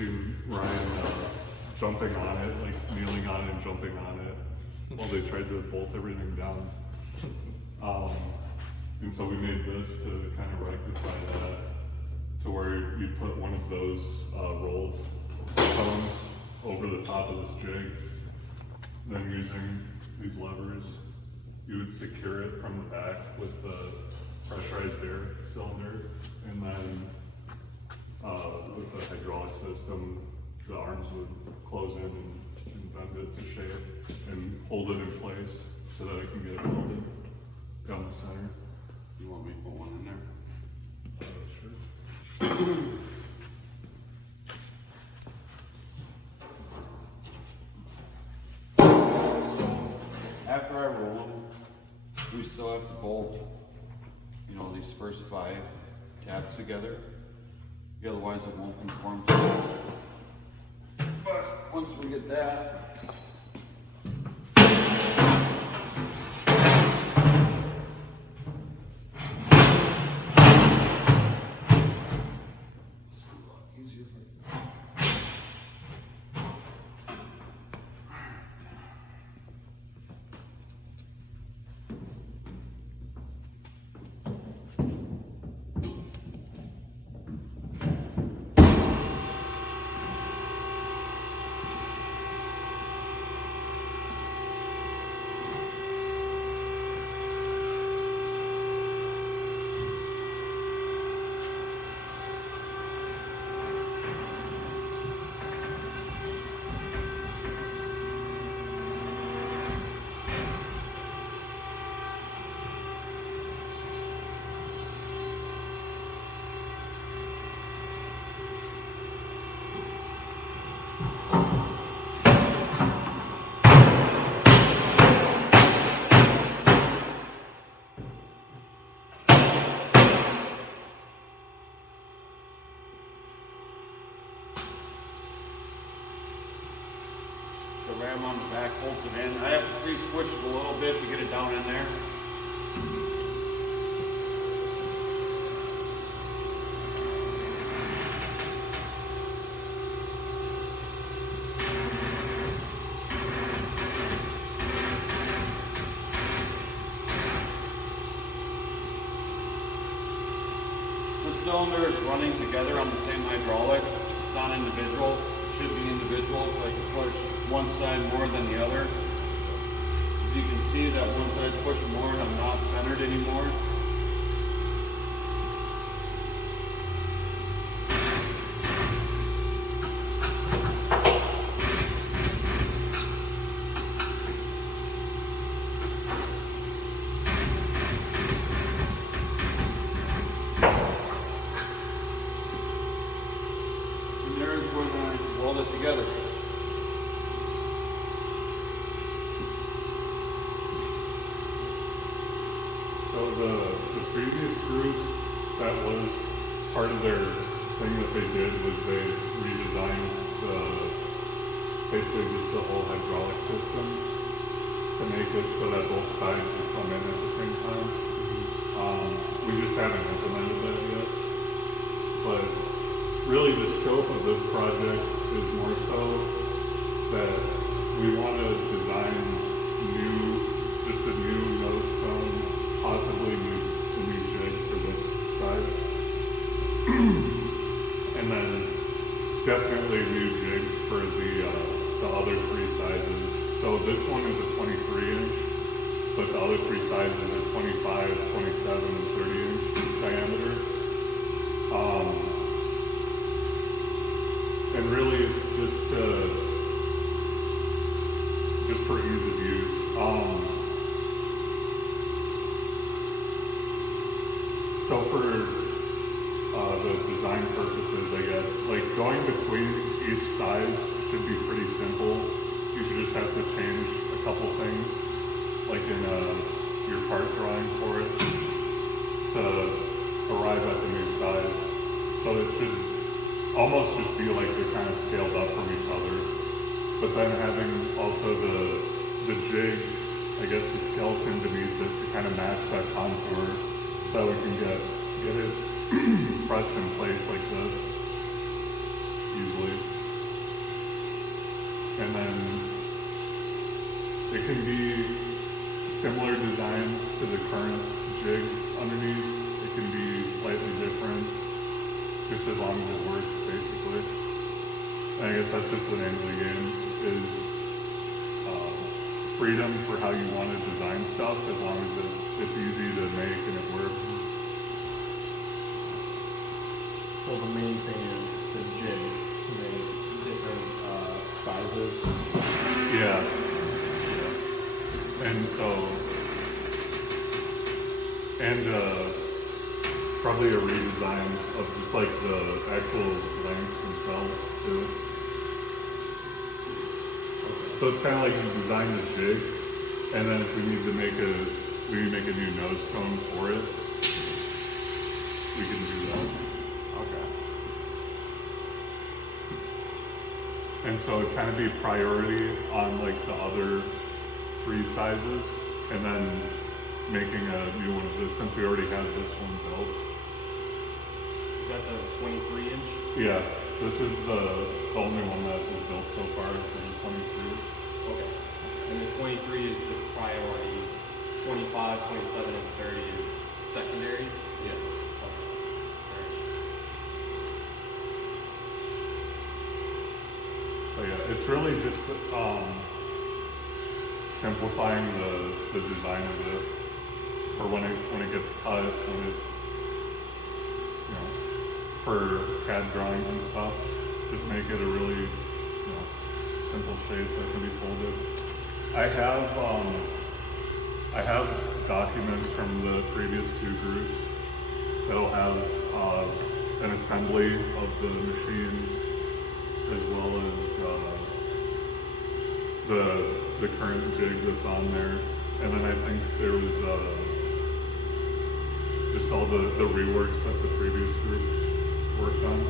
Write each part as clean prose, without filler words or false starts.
seen Ryan jumping on it, like kneeling on it and jumping on it while they tried to bolt everything down. And so we made this to kind of rectify that, to where you put one of those rolled cones over the top of this jig. Then using these levers, you would secure it from the back with the pressurized air cylinder, and then with the hydraulic system, the arms would close in and bend it to shape and hold it in place so that it can get welded down the center. You want me to put one in there? Sure. After I roll them, we still have to bolt, you know, these first 5 tabs together. Otherwise it won't conform to it. But once we get that, it's a lot easier for the ram on the back holds it in. I have to pre-switch it a little bit to get it down in there. The cylinder is running together on the same hydraulic. It's not individual. It should be individual, so I can push one side more than the other. As you can see, that one side's pushing more and I'm not centered anymore. And there's where I weld it together. So the previous group, that was part of their thing that they did, was they redesigned basically just the whole hydraulic system to make it so that both sides would come in at the same time. We just haven't implemented that yet. But really the scope of this project is more so that we want to design just a new nose cone, possibly the new jig for this size. And then definitely new jigs for the other 3 sizes. So this one is a 23 inch, but the other 3 sizes are 25, 27, and 30 inch diameter. And really it's just for ease of use. So for the design purposes, I guess, like going between each size should be pretty simple. You should just have to change a couple things, like in your part drawing for it, to arrive at the new size. So it should almost just be like they're kind of scaled up from each other. But then having also the jig, I guess the skeleton beneath it to kind of match that contour, so we can get it pressed in place like this easily. And then it can be similar design to the current jig underneath. It can be slightly different, just as long as it works, basically. And I guess that's just the name of the game, is freedom for how you want to design stuff, as long as it's easy to make and it works. So the main thing is the jig to make different sizes. Yeah. And so, and probably a redesign of just like the actual lengths themselves too. So it's kind of like you design the jig, and then if we need to make a new nose cone for it, we can do that. Okay. And so it'd kind of be priority on like the other 3 sizes, and then making a new one of this, since we already have this one built. Is that the 23-inch? Yeah, this is the only one that was built so far, is the 23. Okay. And the 23 is the priority. 25, 27, and 30 is secondary? Yes. Okay. Alright. But yeah, it's really just simplifying the design of it, for when it gets cut, when it, you know, for CAD drawings and stuff, just make it a really, you know, simple shape that can be folded. I have documents from the previous 2 groups that'll have an assembly of the machine, as well as the current jig that's on there. And then I think there was just all the reworks that the previous group worked on.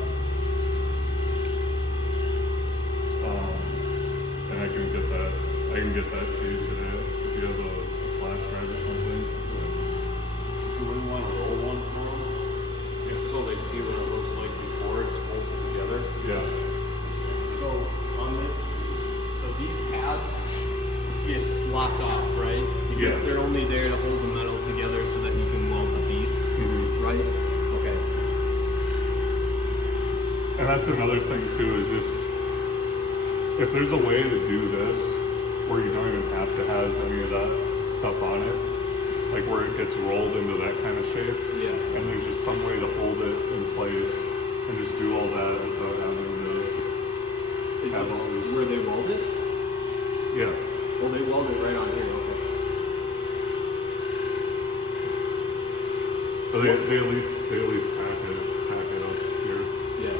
And I can get that to you today if you have a flash drive or something. Do we want to roll one for them? So they see what it looks like before it's bolted together. Yeah. So on this, so these tabs get locked off, right? Because Yeah. they're only there to hold the metal together so that you can weld the bead, right? Okay. And that's another thing too, is if there's a way to do this where you don't even have to have any of that stuff on it, like where it gets rolled into that kind of shape, Yeah. and there's just some way to hold it in place and just do all that without having to Is have this all this. where they weld it? Yeah. Oh, they weld it right on here, okay. But they at least pack it up here. Yeah.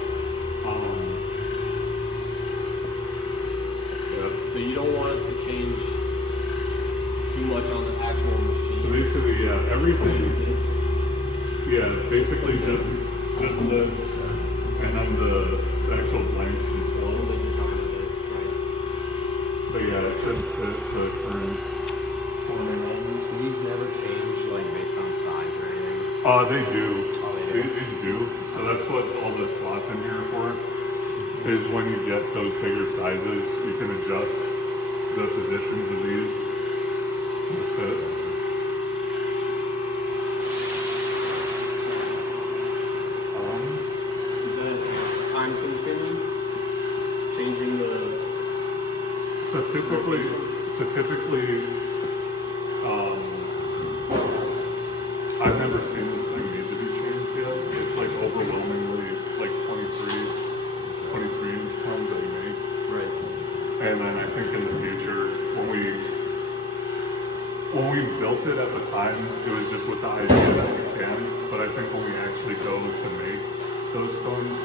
Yeah. So you don't want us to change too much on the actual machine. So basically, yeah, everything. This. Yeah, basically just this, and then the actual blanks themselves. The design of it, right? But yeah, it should fit the current forming elements. These never change, like based on size or anything. They do. Oh, they do? These do. So that's what all the slots in here are for. Is when you get those bigger sizes, you can adjust the positions of these to fit. Is that time consuming? Changing the. So typically, I've never seen this thing need to be changed yet. It's like overwhelmingly like 23 inch cones that we make. Right. And then I think in the future, when we built it at the time, it was just with the idea that we can. But I think when we actually go to make those cones,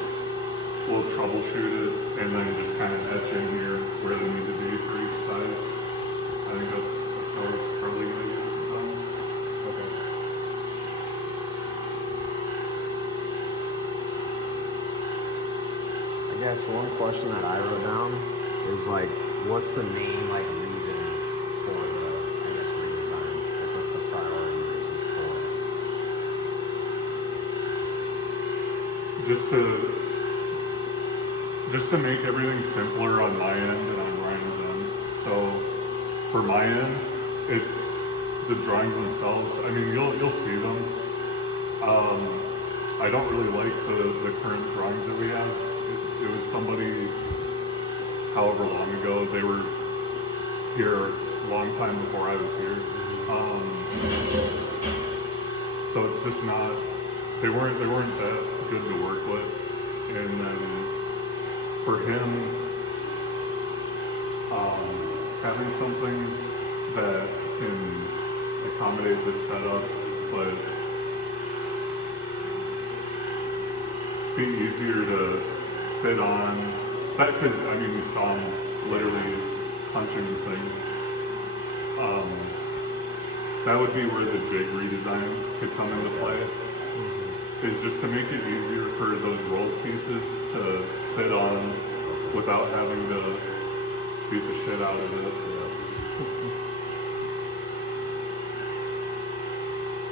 we'll troubleshoot it and then just kind of etch in here where they need to be for each size. I think that's how it's probably going to get done. Okay. I guess one question that I wrote down is like, what's the main like reason for the redesign? Like, what's the priority reason for it? Just to just to make everything simpler on my end and on Ryan's end. So for my end, it's the drawings themselves. I mean, you'll see them. I don't really like the current drawings that we have. It was somebody, however long ago, they were here a long time before I was here. So it's just not, they weren't that good to work with. And then for him, having something that can accommodate this setup, but be easier to fit on, that, because I mean, we saw him literally punching the thing. That would be where the jig redesign could come into play, is just to make it easier for those rolled pieces to fit on without having to beat the shit out of it.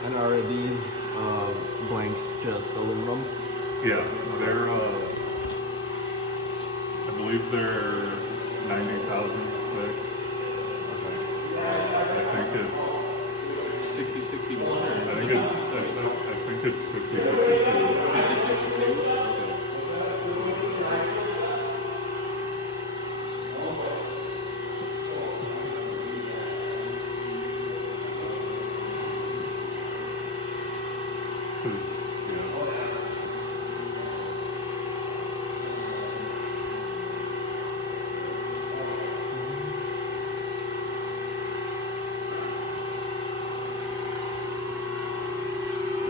And are these blanks just aluminum? Yeah, they're, I believe they're 90 thousandths thick. I think it's 60-61 or I think it's 50-52.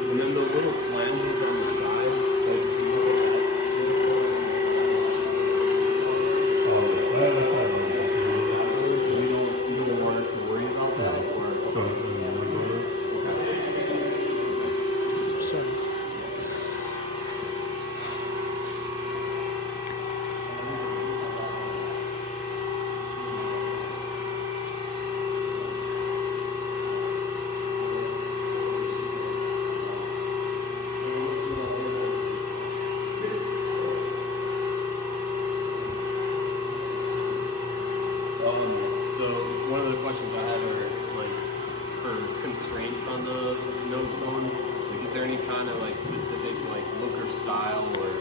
And then the little flanges on the side, you don't want us to worry about that? So one of the questions I had are like for constraints on the nose cone. Like, is there any kind of like specific like look or style or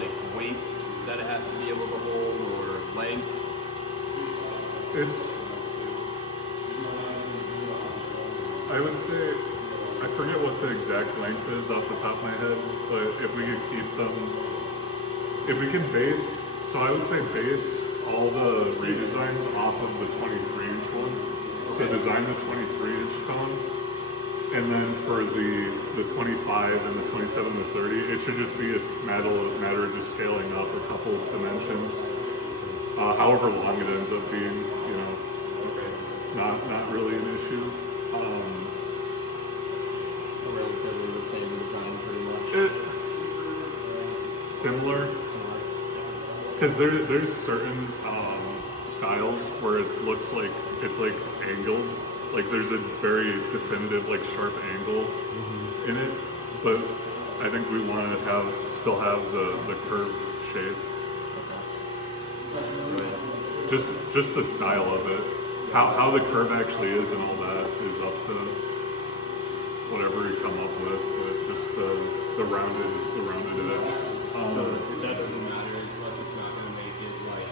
like weight that it has to be able to hold or length? I would say, I forget what the exact length is off the top of my head, but if we could keep them, if we can base, so I would say base all the redesigns off of the 23-inch one. So design the 23-inch cone, and then for the 25 and the 27 to 30, it should just be a matter of just scaling up a couple of dimensions, however long it ends up being, you know, not really an issue. Relatively the same design, pretty much. Similar. Because there's certain styles where it looks like it's like angled, like there's a very definitive like sharp angle in it, but I think we want to still have the curved shape. Just the style of it, how the curve actually is and all that is up to whatever you come up with, but just the rounded edge. So that doesn't matter as much. It's not going to make it like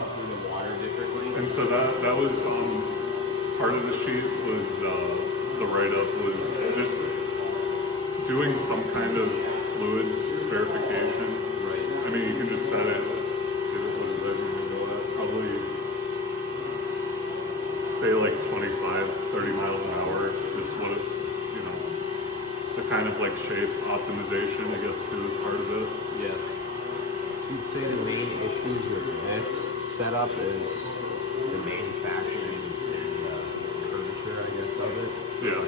up through the water differently. And so that was part of the sheet was the write-up was just doing some kind of fluids verification. Right. I mean, you can just set it. What is that going to go at? Probably say like 25, 30 miles an hour. Just what it, you know, the kind of like shape optimization, I guess, too, is part of it. Yeah. You'd say the main issues with this setup is the manufacturing and curvature, I guess, of it. Yeah.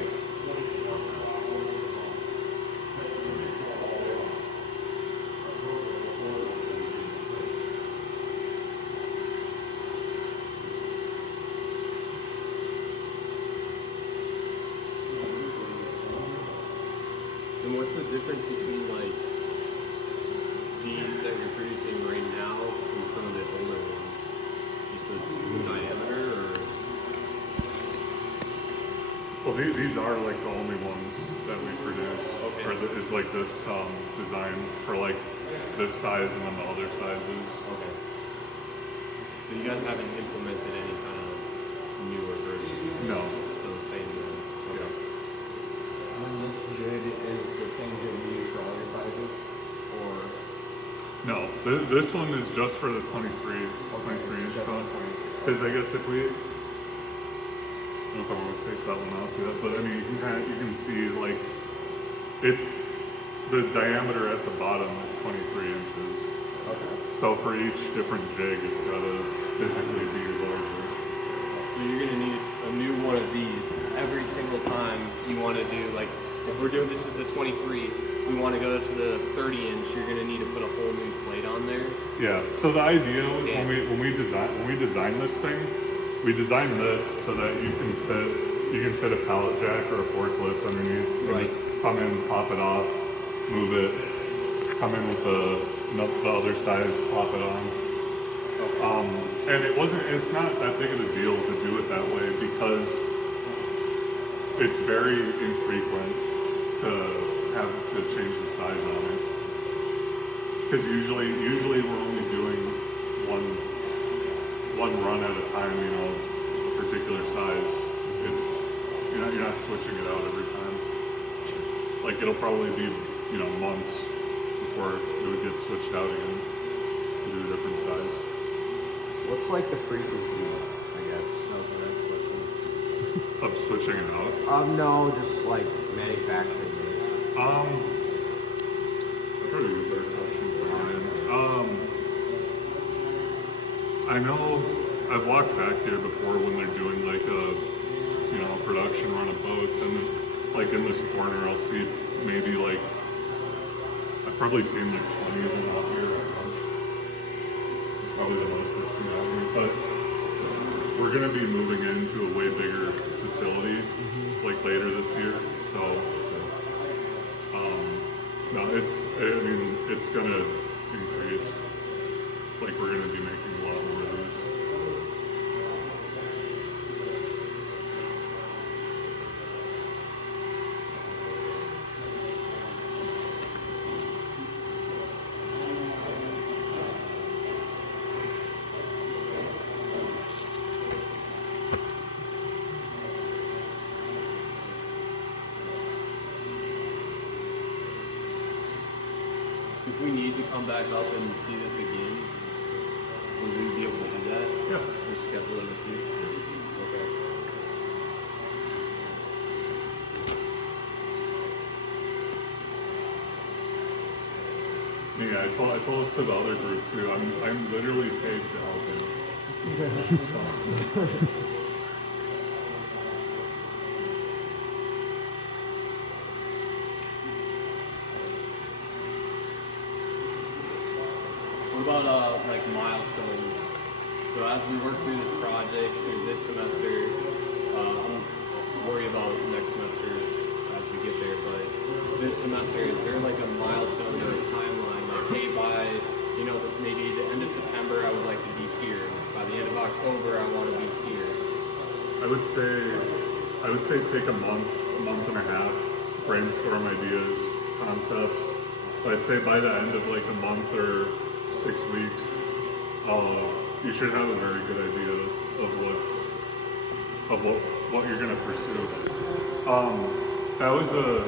And what's the difference between like these that you're producing right now and some of the older ones? Just the diameter, or? Well, these are like the only ones that we produce. Okay. Or is like this design for like this size and then the other sizes. Okay. So you guys haven't implemented any kind of newer version? No. It's still the same then? Yeah. And this jig is the same jig you use for all your sizes? Or No, this one is just for the 23 inch just cut. 23. Because I guess if we, I don't know if I want to take that one off yet, but I mean, you can see like, it's, the diameter at the bottom is 23 inches. Okay. So for each different jig, it's got to physically be larger. So you're gonna need a new one of these every single time you want to do, like, if we're doing, this is the 23, we want to go to the 30 inch, you're gonna need to put a whole new plate on there. Yeah. So the idea was when we designed this thing, we designed this so that you can fit a pallet jack or a forklift underneath. You Right. just come in, pop it off, move it, come in with the other size, plop it on. And it's not that big of a deal to do it that way because it's very infrequent to have to change the size on it. Because usually we're only doing one run at a time, you know, a particular size. You're not switching it out every time. Like it'll probably be, you know, months before it would get switched out again to do a different size. What's like the frequency, I guess? That was my next question. Of switching it out? No, just like manufacturing these. Pretty good question, Brian. I know I've walked back here before when they're doing like a, you know, production run of boats, and like in this corner I'll see maybe like, I've probably seen like 20 of them out here. Probably the most I've seen out here, but we're gonna be moving into a way bigger facility like later this year, so no, it's gonna increase. Like we're gonna be making a lot more of these. If we need to come back up and see this again, will we be able to do that? Yeah. Or schedule it with you? Okay. Yeah, I told this to the other group too. I'm literally paid to help him. So. What about like milestones? So as we work through this project through this semester, I'm worried about next semester as we get there. But this semester, is there like a milestone or a timeline? Like, hey, by maybe the end of September, I would like to be here. By the end of October, I want to be here. I would say take a month and a half, brainstorm ideas, concepts. But I'd say by the end of like a month or 6 weeks, you should have a very good idea of what you're gonna pursue. That was a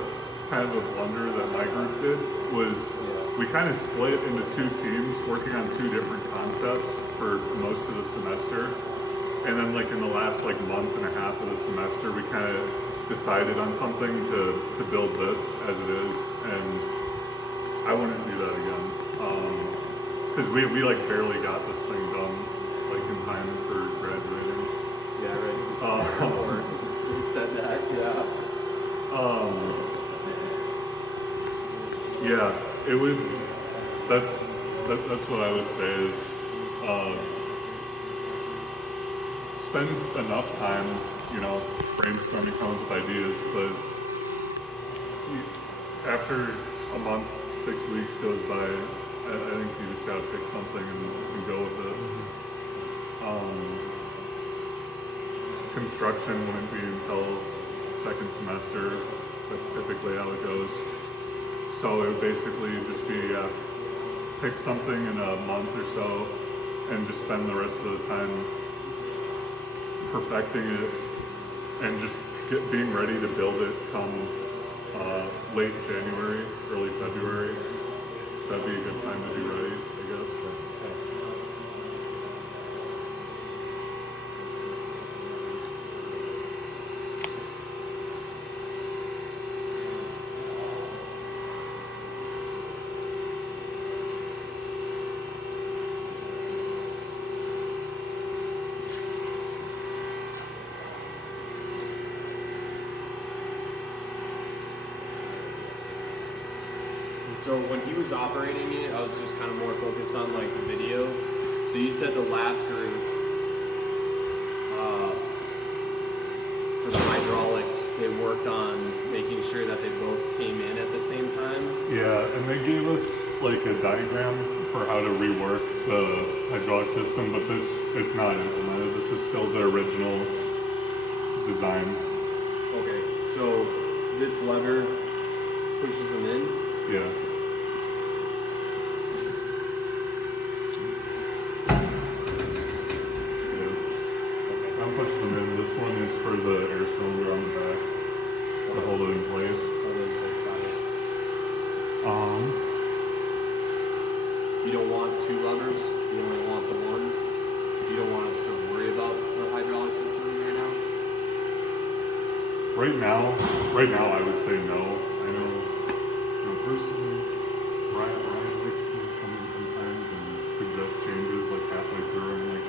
kind of a blunder that my group did, was we kind of split into 2 teams working on 2 different concepts for most of the semester. And then like in the last like month and a half of the semester, we kind of decided on something to build this as it is. And I wouldn't do that again. Because we like barely got this thing done like in time for graduating. Yeah, right. Or you said that, yeah. Yeah, it would. That's what I would say is spend enough time, you know, brainstorming, coming up with ideas. But after a month, 6 weeks goes by, I I think you just gotta pick something and go with it. Construction wouldn't be until second semester. That's typically how it goes. So it would basically just be pick something in a month or so and just spend the rest of the time perfecting it and just being ready to build it come late January, early February. That'd be a good time to be ready, I guess. So when he was operating it, I was just kind of more focused on like the video. So you said the last group for the hydraulics, they worked on making sure that they both came in at the same time. Yeah, and they gave us like a diagram for how to rework the hydraulic system, but it's not implemented. This is still the original design. Okay, so this lever pushes them in. Yeah. That pushes them in. This one is for the air cylinder on the back to hold it in place. You don't want two levers. You only want the one. You don't want us to worry about the hydraulic system right now. Right now, I would say no. I know, personally, Ryan likes to come in sometimes and suggest changes like halfway through. I'm like,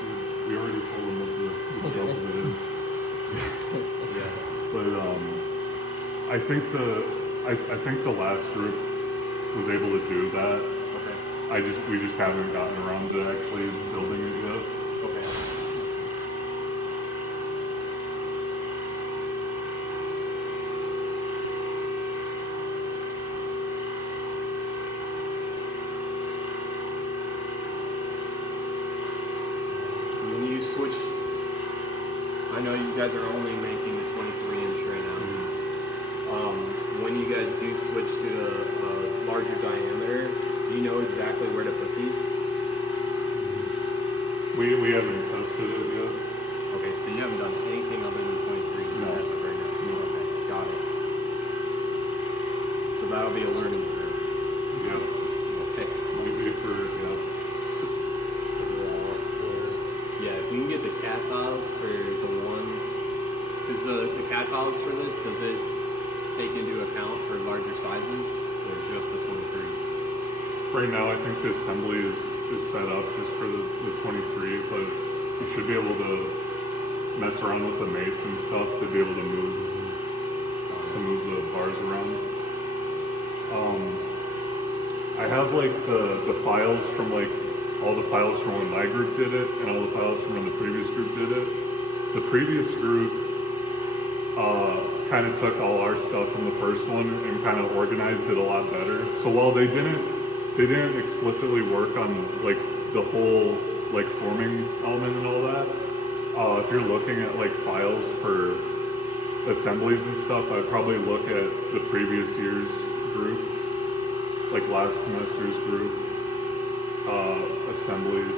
we already told him what the scope of it is. Yeah. But I think the last group was able to do that. Okay. We just haven't gotten around to actually building it yet. Okay. When you switch, I know you guys are only making the 23-inch right now. When you guys do switch to a larger diameter, do you know exactly where to put these? We haven't tested it yet. Okay, so you haven't done anything other than 23 No. as of right now? No. Okay, got it. So that'll be a learning curve. Yeah. Okay. Maybe for Yeah, if you can get the CAD files for the one, because the CAD files for this, does it take into account for larger sizes or just the 23? Right now, I think the assembly is set up just for the 23, but you should be able to mess around with the mates and stuff to be able to move the bars around. I have like the files from like all the files from when my group did it and all the files from when the previous group did it. The previous group kind of took all our stuff from the first one and kind of organized it a lot better. So while they didn't explicitly work on like the whole like forming element and all that, if you're looking at like files for assemblies and stuff, I'd probably look at the previous year's group, like last semester's group assemblies,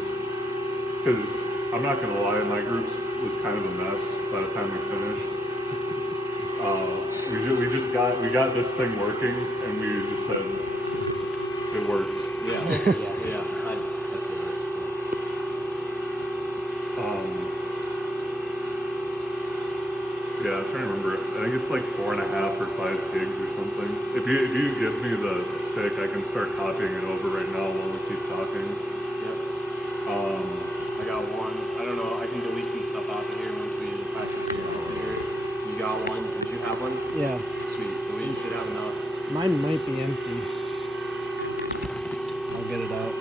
because I'm not gonna lie, my group was kind of a mess by the time we finished. We got this thing working, and we just said it works. Yeah, yeah. I feel Yeah, I'm trying to remember. I think it's like 4.5 or 5 gigs or something. If you give me the stick, I can start copying it over right now while we keep talking. Yep. I got one. I don't know. I can delete some stuff out of here once we actually figure it out here. You got one? Did you have one? Yeah, Sweet. So we should have enough. mine might be empty. I'll get it out.